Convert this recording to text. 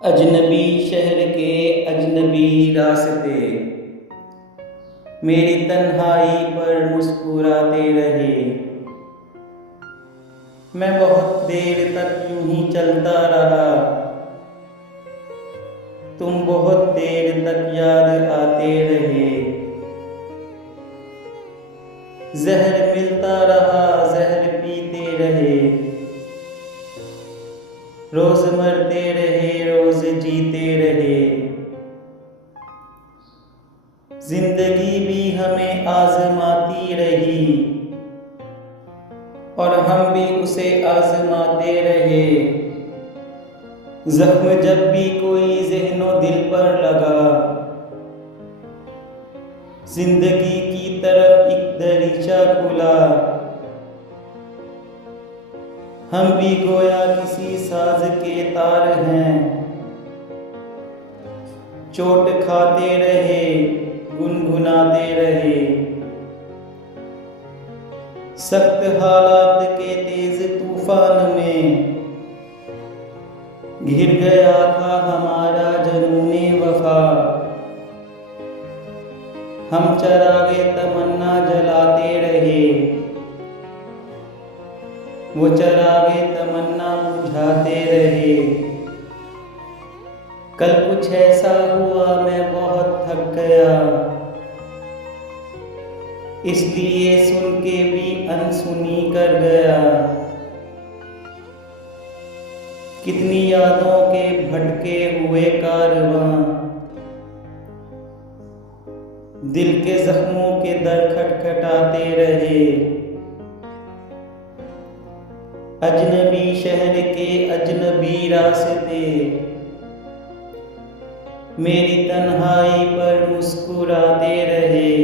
अजनबी शहर के अजनबी रास्ते मेरी तन्हाई पर मुस्कुराते रहे। मैं बहुत देर तक यूं ही चलता रहा, तुम बहुत देर तक याद आते रहे। जहर मिलता रहा, जहर पीते रहे, रोज मरते रहे, रोज जीते रहे। जिंदगी भी हमें आजमाती रही और हम भी उसे आजमाते रहे। जख्म जब भी कोई ज़हनो दिल पर लगा, जिंदगी की तरफ एक दरीचा खुला। हम भी गोया किसी साज के तार हैं, चोट खाते रहे, गुनगुनाते रहे। सख्त हालात के तेज तूफान में घिर गया था हमारा जुनूने वफा। हम चरागे तमन्ना जलाते रहे, वो चरागे तमन्ना बुझाते रहे। कल कुछ ऐसा हुआ, मैं बहुत थक गया, इसलिए सुन के भी अनसुनी कर गया। कितनी यादों के भटके हुए कारवां, दिल के जख्मों के दर खटखटाते रहे। अजनबी शहर के अजनबी रास्ते मेरी तन्हाई पर मुस्कुराते रहे।